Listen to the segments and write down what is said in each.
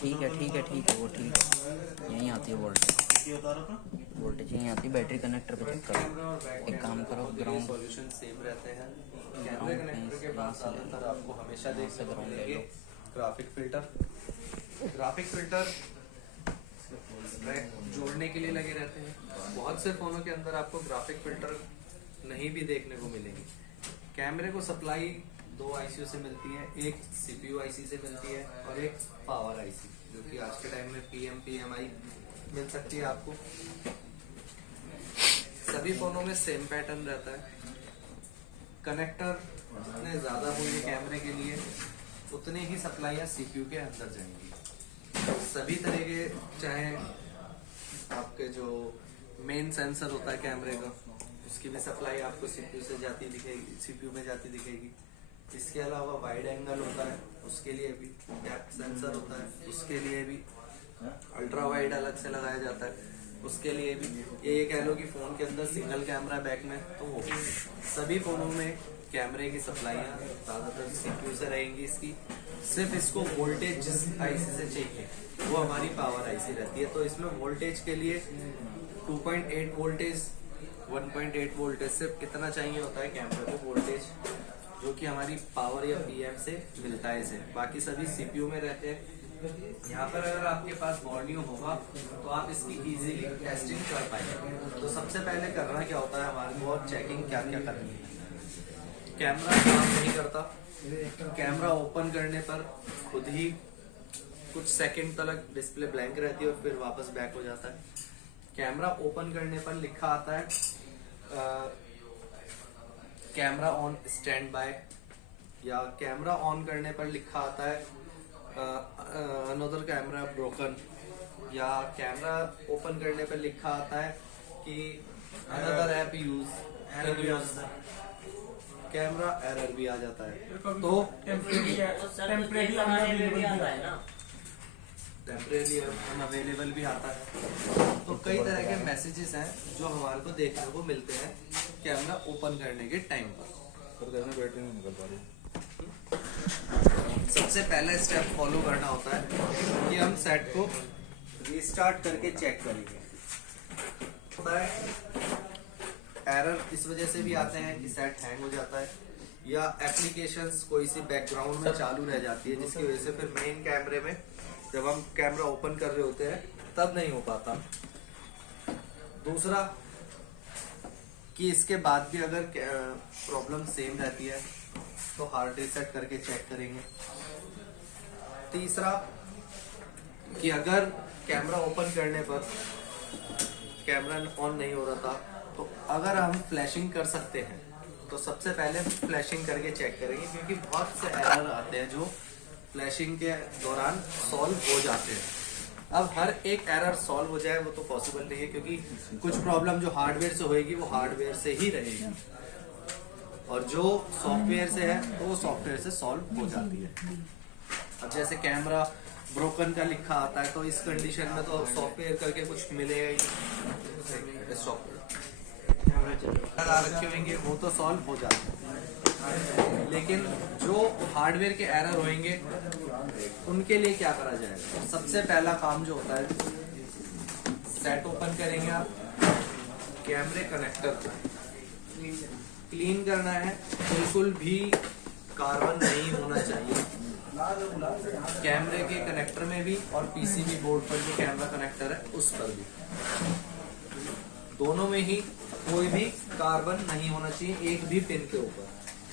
ठीक है ठीक है ठीक है, वो ठीक है, यहीं आती है वोल्टेज यहीं आती है। बैटरी कनेक्टर पे चेक करो। एक काम करो, ग्राउंड सॉल्यूशन सेम रहते हैं। कैमरे कनेक्टर के बाद ज़्यादातर आपको हमेशा देखने को मिलेंगे ग्राफिक फिल्टर जोड़ने के लिए लगे रहते हैं। बहुत से फ़ोनों के अंदर आपको ग्राफिक फिल्टर नहीं भी देखने को मिलेंगे। कैमरे को सप्लाई दो आईसी से मिलती है, एक सीपीयू आईसी से मिलती है और एक पावर आईसी, जो कि आज के टाइम में पीएमआई मिल सकती है आपको। सभी फोनों में सेम पैटर्न रहता है। कनेक्टर जितने ज़्यादा होंगे कैमरे के लिए, उतने ही सप्लाइयाँ सीपीयू के अंदर जाएंगी। सभी तरह के, चाहे आपके जो मेन सेंसर होता है कैमरे का, उसकी भी सप्लाई आपको सीपीयू से जाती दिखेगी, सीपीयू में जाती दिखेगी। इसके अलावा वाइड एंगल होता है, उसके लिए भी डेप्थ सेंसर होता है, उसके लिए भी अल्ट्रा वाइड अलग से लगाया जाता है, उसके लिए भी। ये कह लो कि फ़ोन के अंदर सिंगल कैमरा बैक में, तो वो सभी फ़ोनों में कैमरे की सप्लाइयाँ ज़्यादातर सीपीयू से रहेंगी। इसकी सिर्फ इसको वोल्टेज जिस आईसी से चाहिए वो हमारी पावर आईसी रहती है। तो इसमें वोल्टेज के लिए 2.8 वोल्टेज 1.8 वोल्टेज से कितना चाहिए होता है कैमरे को वोल्टेज, जो कि हमारी पावर या पीएम से मिलता है इसे। बाकी सभी सीपीयू में रहते हैं। यहाँ पर अगर आपके पास बॉर्नियो होगा तो आप इसकी इजीली टेस्टिंग कर पाएंगे। तो सबसे पहले करना क्या होता है हमारे को, चेकिंग क्या क्या करनी है। कैमरा काम नहीं करता, कैमरा ओपन करने पर खुद ही कुछ सेकंड तक डिस्प्ले ब्लैंक रहती है और फिर वापस बैक हो जाता है। कैमरा ओपन करने पर लिखा आता है कैमरा ऑन स्टैंड बाय, या कैमरा ऑन करने पर लिखा आता है अनदर कैमरा ब्रोकन, या कैमरा ओपन करने पर लिखा आता है कि another app use, camera error भी आ जाता है। तो टेम्परेरी अनअवेलेबल भी आता है। तो कई तरह के मैसेजेस हैं जो हमारे को देखने को मिलते हैं कैमरा ओपन करने के टाइम पर। बैटरी नहीं निकल पा रही। सबसे पहला स्टेप फॉलो करना होता है कि हम सेट को रीस्टार्ट करके चेक करेंगे। एरर इस वजह से भी आते हैं कि सेट हैंग हो जाता है, या एप्लीकेशंस कोई सी बैकग्राउंड में चालू रह जाती है, जिसकी वजह से फिर मेन कैमरे में जब हम कैमरा ओपन कर रहे होते हैं तब नहीं हो पाता। दूसरा कि इसके बाद भी अगर प्रॉब्लम सेम रहती है तो हार्ड रीसेट करके चेक करेंगे। तीसरा कि अगर कैमरा ओपन करने पर कैमरा ऑन नहीं हो रहा था, तो अगर हम फ्लैशिंग कर सकते हैं तो सबसे पहले फ्लैशिंग करके चेक करेंगे, क्योंकि बहुत से एरर आते हैं जो फ्लैशिंग के दौरान सॉल्व हो जाते हैं। अब हर एक एरर सॉल्व हो जाए वो तो पॉसिबल नहीं है, क्योंकि कुछ प्रॉब्लम जो हार्डवेयर से होएगी वो हार्डवेयर से ही रहेगी, और जो सॉफ्टवेयर से है तो वो सॉफ्टवेयर से सॉल्व हो जाती है। अब जैसे कैमरा ब्रोकन का लिखा आता है, तो इस कंडीशन में तो सॉफ्टवेयर करके कुछ मिलेगा ही। सॉफ्टवेयर रखे होंगे वो तो सॉल्व हो जाते हैं, लेकिन जो हार्डवेयर के एरर होंगे उनके लिए क्या करा जाएगा। सबसे पहला काम जो होता है, सेट ओपन करेंगे आप, कैमरे कनेक्टर क्लीन करना है, बिल्कुल भी कार्बन नहीं होना चाहिए कैमरे के कनेक्टर में भी, और पीसीबी बोर्ड पर जो कैमरा कनेक्टर है उस पर भी, दोनों में ही कोई भी कार्बन नहीं होना चाहिए एक भी पिन के ऊपर।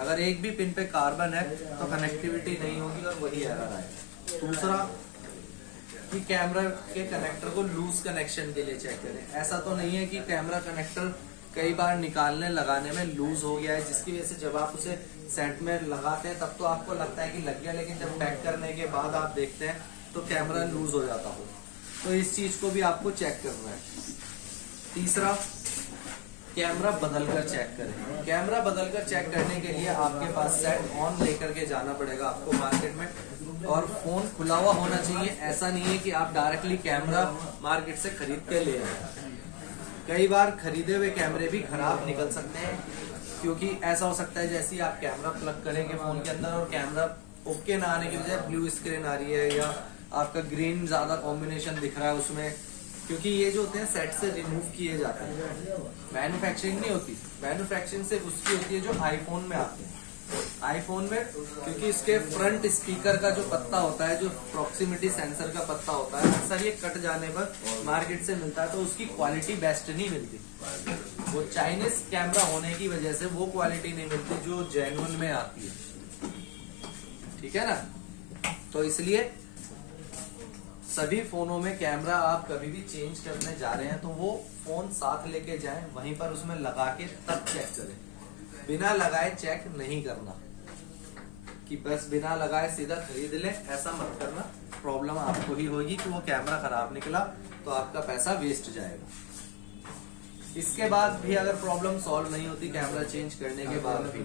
अगर एक भी पिन पे कार्बन है तो कनेक्टिविटी नहीं होगी और वही एरर आएगा। दूसरा कि कैमरा के कनेक्टर को लूज कनेक्शन के लिए चेक करें। ऐसा तो नहीं है कि कैमरा कनेक्टर कई बार निकालने लगाने में लूज हो गया है, जिसकी वजह से जब आप उसे सेट में लगाते हैं तब तो आपको लगता है कि लग गया, लेकिन जब पैक करने के बाद आप देखते हैं तो कैमरा लूज हो जाता हो। तो इस चीज को भी आपको चेक करना है। तीसरा, कैमरा बदलकर चेक करें। कैमरा बदलकर चेक करने के लिए आपके पास सेट ऑन लेकर के जाना पड़ेगा आपको मार्केट में, और फोन खुला हुआ होना चाहिए। ऐसा नहीं है कि आप डायरेक्टली कैमरा मार्केट से खरीद के ले आए। कई बार खरीदे हुए कैमरे भी खराब निकल सकते हैं, क्योंकि ऐसा हो सकता है जैसे आप कैमरा प्लग करेंगे फोन के अंदर और कैमरा ओके ना आने की बजाय ब्लू स्क्रीन आ रही है, या आपका ग्रीन ज्यादा कॉम्बिनेशन दिख रहा है उसमें, क्योंकि ये जो होते हैं सेट से रिमूव किए जाते हैं। मैन्युफैक्चरिंग नहीं होती, मैन्युफैक्चरिंग सिर्फ उसकी होती है जो आईफोन में आती है। आईफोन में क्योंकि इसके फ्रंट स्पीकर का जो पत्ता होता है, जो प्रॉक्सिमिटी सेंसर का पत्ता होता है, अक्सर ये कट जाने पर मार्केट से मिलता है तो उसकी क्वालिटी बेस्ट नहीं मिलती। वो चाइनीज कैमरा होने की वजह से वो क्वालिटी नहीं मिलती जो जेन्युइन में आती है, ठीक है ना। तो इसलिए सभी फोनों में कैमरा आप कभी भी चेंज करने जा रहे हैं तो वो फोन साथ लेके जाएं, वहीं पर उसमें लगा के तब चेक करें। बिना लगाए चेक नहीं करना कि बस बिना लगाए सीधा खरीद ले, ऐसा मत करना। प्रॉब्लम आपको ही होगी कि वो कैमरा खराब निकला तो आपका पैसा वेस्ट जाएगा। इसके बाद भी अगर प्रॉब्लम सॉल्व नहीं होती कैमरा चेंज करने के बाद भी,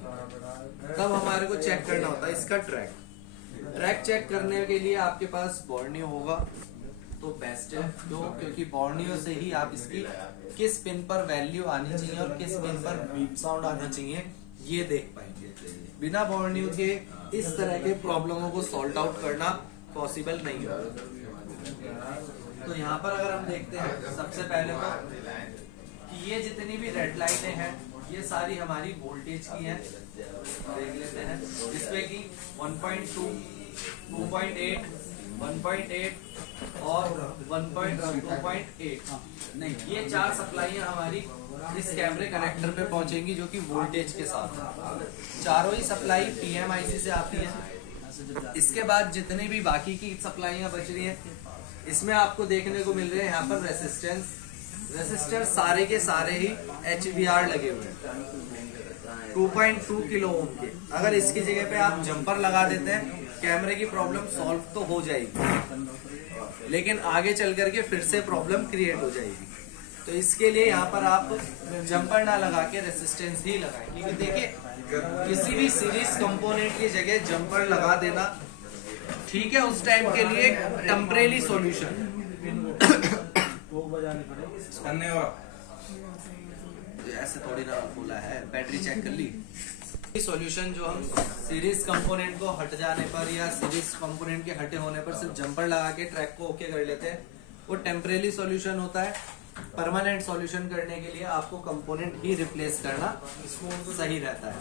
तब हमारे को चेक करना होता है इसका ट्रैक चेक करने के लिए आपके पास बोर्नियो होगा तो बेस्ट है। क्यों? क्योंकि बोर्नियो से ही आप इसकी किस पिन पर वैल्यू आनी चाहिए और किस पिन पर बीप साउंड आना चाहिए ये देख पाएंगे। बिना बोर्नियो के इस तरह के प्रॉब्लमों को सॉल्व आउट करना पॉसिबल नहीं होगा। तो यहाँ पर अगर हम देखते हैं सबसे पहले तो कि ये जितनी भी रेड लाइटें हैं ये सारी हमारी वोल्टेज की हैं, देख लेते हैं। जिसमें कि 1.2, 2.8, 1.8 और 1.2.8 नहीं, ये 4 सप्लाईयां हमारी इस कैमरे कनेक्टर पे पहुंचेंगी जो कि वोल्टेज के साथ। चारों ही सप्लाई PMIC से आती है। इसके बाद जितनी भी बाकी की सप्लाईयां बच रही हैं इसमें आपको देखने को मिल रहे हैं यहाँ पर रेसिस्टर सारे के सारे ही HVR लगे हुए हैं 2.2 किलो ओम के। अगर इसकी जगह पे आप जंपर लगा देते हैं कैमरे की प्रॉब्लम सॉल्व तो हो जाएगी, लेकिन आगे चल करके फिर से प्रॉब्लम क्रिएट हो जाएगी। तो इसके लिए यहाँ पर आप जंपर ना लगा के रेसिस्टेंस ही लगाएं, क्योंकि देखिए किसी भी सीरीज कंपोनेंट की जगह जंपर लगा देना ठीक है उस टाइम के लिए टेम्परेरी सॉल्यूशन। ऐसे थोड़ी ना बोला है, बैटरी चेक कर ली। सॉल्यूशन जो हम सीरीज कंपोनेंट को हट जाने पर या सीरीज कंपोनेंट के हटे होने पर सिर्फ जंपर लगा के ट्रैक को ओके कर लेते हैं, वो टेम्परेरी सॉल्यूशन होता है। परमानेंट सॉल्यूशन करने के लिए आपको कंपोनेंट ही रिप्लेस करना सही रहता है।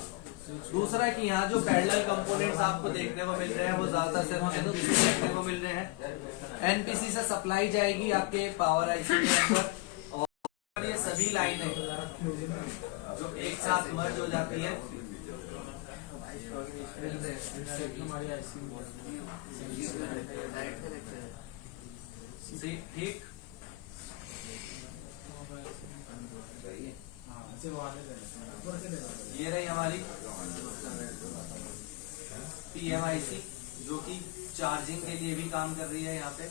दूसरा कि यहाँ जो पैरेलल कंपोनेंट्स आपको देखने को मिल रहे हैं वो ज्यादातर सिर्फ NPC देखने को मिल रहे हैं। NPC से सप्लाई जाएगी आपके पावर आईसी के अंदर, और ये सभी लाइनें जो एक साथ मर्ज हो जाती है ठीक। ये रही हमारी PMIC जो कि चार्जिंग के लिए भी काम कर रही है। यहाँ पे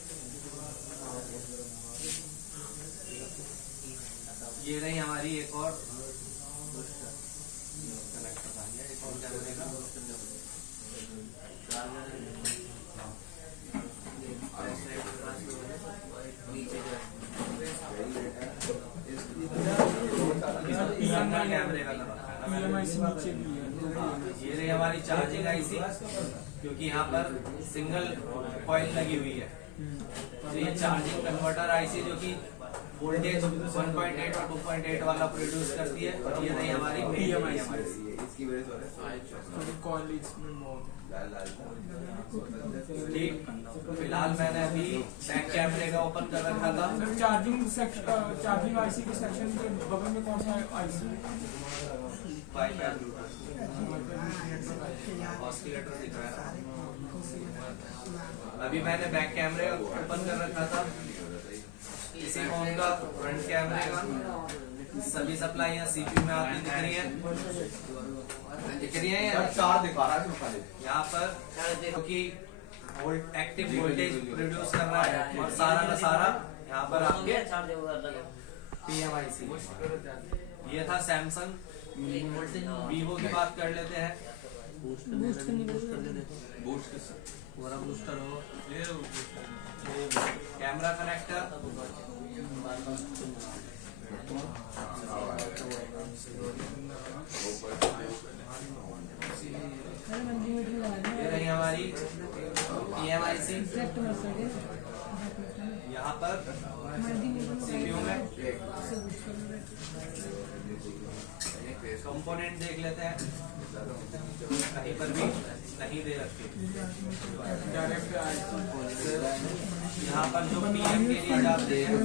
ये रही हमारी एक और कनेक्टर आ गया, एक और कैमरे का। कैमरे का ये रही हमारी चार्जिंग आईसी, क्योंकि यहाँ पर सिंगल कॉइल लगी हुई है। तो ये चार्जिंग कन्वर्टर आईसी जो कि वोल्टेज 1.8 और 2.8 वाला प्रोड्यूस करती है। ये रही हमारी ठीक। फिलहाल मैंने अभी बैक कैमरे का ओपन कर रखा था। चार्जिंग आईसी के सेक्शन के बगल में कौन सा आईसी? ऑसिलेटर दिख रहा है। अभी मैंने बैक कैमरे ओपन कर रखा था। इसी फोन का फ्रंट कैमरे का सभी सप्लाईयां CPU में आती दिख रही है यहाँ पर, क्योंकि एक्टिव वोल्टेज प्रोड्यूस कर रहा है और सारा का सारा यहाँ पर आपके PMIC। ये था सैमसंग। वीवो की बात कर लेते हैं। बूस्टर हो कैमरा कनेक्टर, ये रही हमारी PMIC, यहाँ पर CPU में कंपोनेंट देख लेते हैं, कहीं पर भी नहीं दे रखे। यहाँ पर जो PM के लिए जाते हैं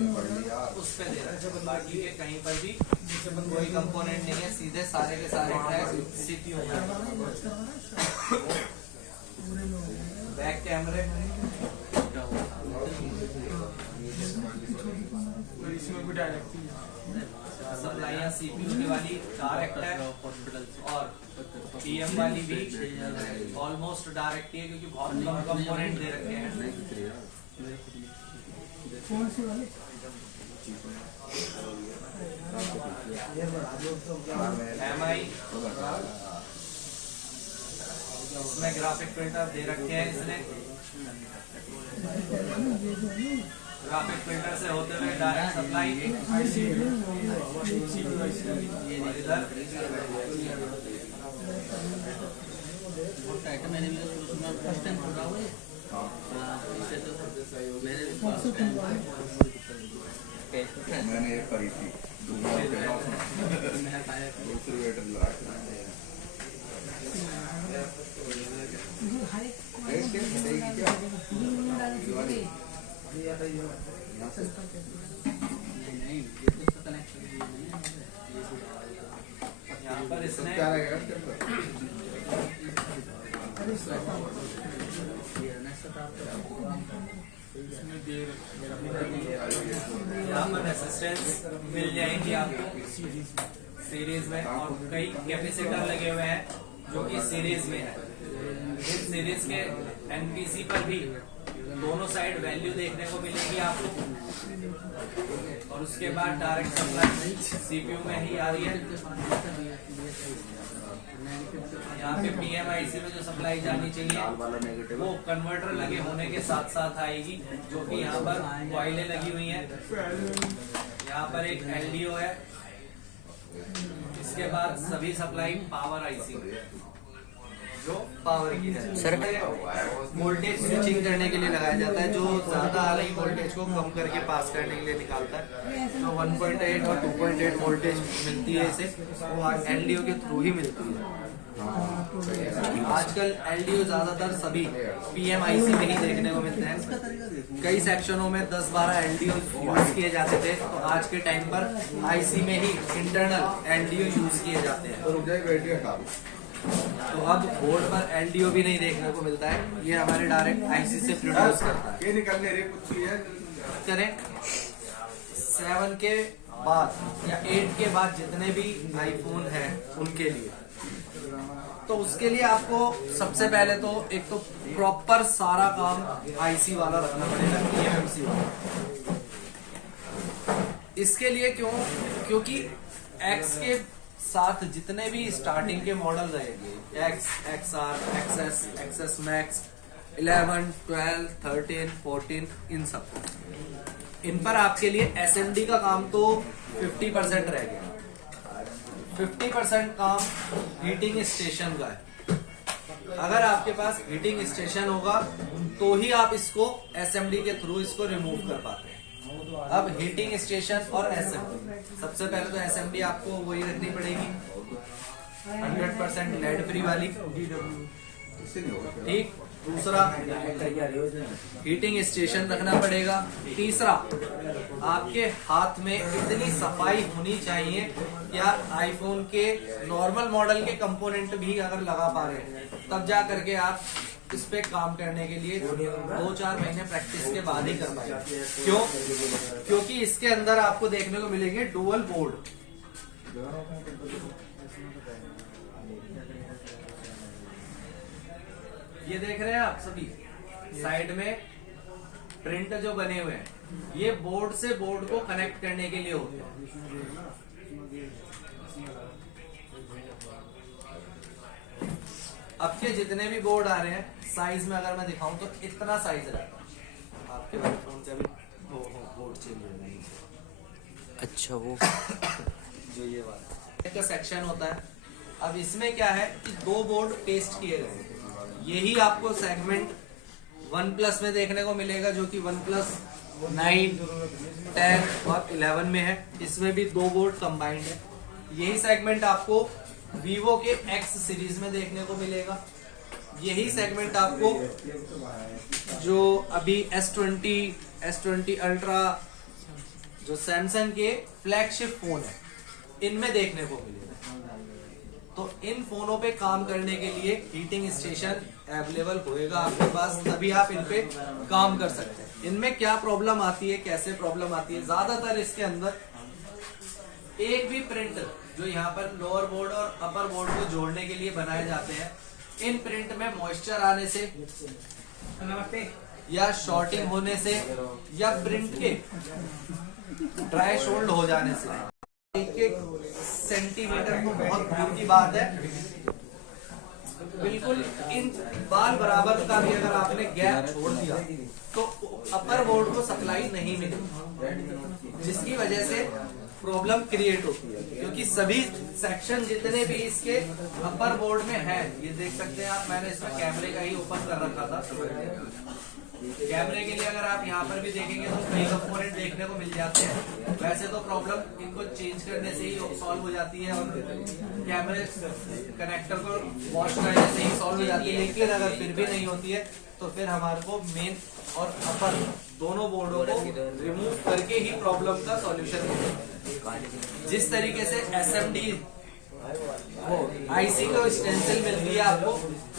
उस पे दे रखे, बाकी के कहीं पर भी कोई कंपोनेंट नहीं है, सीधे सारे के सारे ट्रैक CPU में। बैक कैमरे इसमें भी डायरेक्ट सप्लाइयाँ CPU की वाली डायरेक्ट है और PM वाली भी ऑलमोस्ट डायरेक्ट ही है, क्योंकि बहुत कम कंपोनेंट दे रखे हैं। MI इसमें ग्राफिक फिल्टर दे रखे हैं इसने, ग्राफिक फिल्टर से होते हुए डायरेक्ट सप्लाई। और इधर मैंने ये करी थी दूसरी वेटर यहाँ पर इसने क्या लगेगा यहाँ पर रेसिस्टेंस मिल जाएंगी आपको सीरीज में, और कई कैपेसिटर लगे हुए हैं जो कि सीरीज में है। इस सीरीज के NPC पर भी दोनों साइड वैल्यू देखने को मिलेगी आपको, और उसके बाद डायरेक्ट सप्लाई CPU में ही आ रही है। यहाँ पे PMIC में जो सप्लाई जानी चाहिए वो कन्वर्टर लगे होने के साथ साथ आएगी, जो कि यहाँ पर कॉइलें लगी हुई हैं। यहाँ पर एक LDO है, इसके बाद सभी सप्लाई पावर IC जो पावर की है, सर वोल्टेज स्विचिंग करने के लिए लगाया जाता है, जो ज्यादा आ रही वोल्टेज को कम करके पास करने के लिए निकालता है। जो 1.8 और 2.8 वोल्टेज मिलती है इसे, वो LDO के थ्रू ही मिलती है। आजकल LDO ज्यादातर सभी PMIC में ही देखने को मिलते हैं। कई सेक्शनों में 10-12 LDO यूज किए जाते थे, तो आज के टाइम पर IC में ही इंटरनल LDO यूज किए जाते हैं। तो रुक जाए बैटरी हटा दो। तो अब बोर्ड पर LDO भी नहीं देखने को मिलता है, ये हमारे डायरेक्ट IC से प्रोड्यूस करता है। ये निकलने रे कुछ है करें 7 के बाद या 8 के बाद जितने भी आईफोन हैं उनके लिए, तो उसके लिए आपको सबसे पहले तो एक तो प्रॉपर सारा काम IC वाला रखना पड़ेगा, eMMC वाला। इसके लिए क्योंकि X के साथ जितने भी स्टार्टिंग के मॉडल रहेंगे, X, XR, XS, XS Max, 11, 12, 13, 14, इन पर आपके लिए SMD का काम तो 50% रह गया। 50% काम हीटिंग स्टेशन का है। अगर आपके पास हीटिंग स्टेशन होगा तो ही आप इसको SMD के थ्रू इसको रिमूव कर पाते हैं। अब हीटिंग स्टेशन और SMD, सबसे पहले तो SMD आपको वही रखनी पड़ेगी 100% लेड फ्री वाली, ठीक। दूसरा हीटिंग स्टेशन रखना पड़ेगा। तीसरा आपके हाथ में इतनी सफाई होनी चाहिए कि आप आईफोन के नॉर्मल मॉडल के कंपोनेंट भी अगर लगा पा रहे हैं, तब जा करके आप इस पे काम करने के लिए 2-4 महीने प्रैक्टिस के बाद ही कर पाएंगे। क्यों? क्योंकि इसके अंदर आपको देखने को मिलेंगे डुअल बोर्ड। ये देख रहे हैं आप सभी साइड में प्रिंट जो बने हुए हैं, ये बोर्ड से बोर्ड को कनेक्ट करने के लिए होते हैं। अब के जितने भी बोर्ड आ रहे हैं, साइज में अगर मैं दिखाऊं तो इतना साइज रहता है। आपके फोन का भी बोर्ड चेंज हो गया। अच्छा, वो जो ये वाला का सेक्शन होता है। अब इसमें क्या है कि 2 बोर्ड पेस्ट किए गए, यही आपको सेगमेंट वन प्लस में देखने को मिलेगा, जो कि वन प्लस 9, 10 और 11 में है। इसमें भी 2 बोर्ड कंबाइंड है। यही सेगमेंट आपको वीवो के X सीरीज में देखने को मिलेगा। यही सेगमेंट आपको जो अभी S20 अल्ट्रा जो सैमसंग के फ्लैगशिप फोन है, इनमें देखने को मिलेगा। तो इन फोनों पे काम करने के लिए हीटिंग स्टेशन अवेलेबल होएगा आपके पास, तभी आप इन पे काम कर सकते हैं। इनमें क्या प्रॉब्लम आती है, कैसे प्रॉब्लम आती है, ज्यादातर इसके अंदर एक भी प्रिंट जो यहाँ पर लोअर बोर्ड और अपर बोर्ड को जोड़ने के लिए बनाए जाते हैं, इन प्रिंट में मॉइस्चर आने से या शॉर्टिंग होने से या प्रिंट के ड्राई शोल्ड हो जाने से, 1 सेंटीमीटर तो बहुत दूर की बात है, बिल्कुल इन बाल बराबर का भी अगर आपने गैप छोड़ दिया तो अपर बोर्ड को सप्लाई नहीं मिलेगी, जिसकी वजह से प्रॉब्लम क्रिएट होती है। क्योंकि सभी सेक्शन जितने भी इसके अपर बोर्ड में हैं, ये देख सकते हैं आप, मैंने इसमें कैमरे का ही ओपन कर रखा था। कैमरे के लिए अगर आप यहाँ पर भी देखेंगे तो कई कंपोनेंट देखने को मिल जाते हैं। वैसे तो प्रॉब्लम इनको चेंज करने से ही सॉल्व हो जाती है और कैमरे कनेक्टर को वॉश करने से ही सॉल्व हो जाती है, लेकिन अगर फिर भी नहीं होती है तो फिर हमारे को मेन और अपर दोनों बोर्डों को रिमूव करके ही प्रॉब्लम का सॉल्यूशन होगा। जिस तरीके से SMD वो आईसी को स्टेंसिल मिलती है आपको,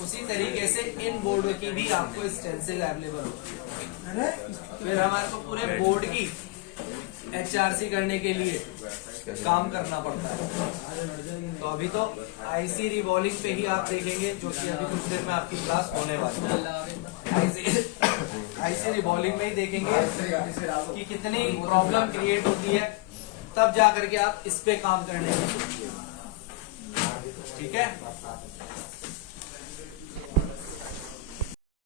उसी तरीके से इन बोर्डों की भी आपको स्टेंसिल अवेलेबल होती है। फिर हमारे को पूरे बोर्ड की HRC करने के लिए काम करना पड़ता है। तो अभी तो आईसी रिवॉल्विंग पे ही आप देखेंगे, जो कि अभी कुछ देर में आपकी क्लास होने वाली है। आईसी रिवॉल्विंग में ही देखेंगे कि कितनी प्रॉब्लम क्रिएट होती है, तब जा करके आप इस पे काम करने की, ठीक है।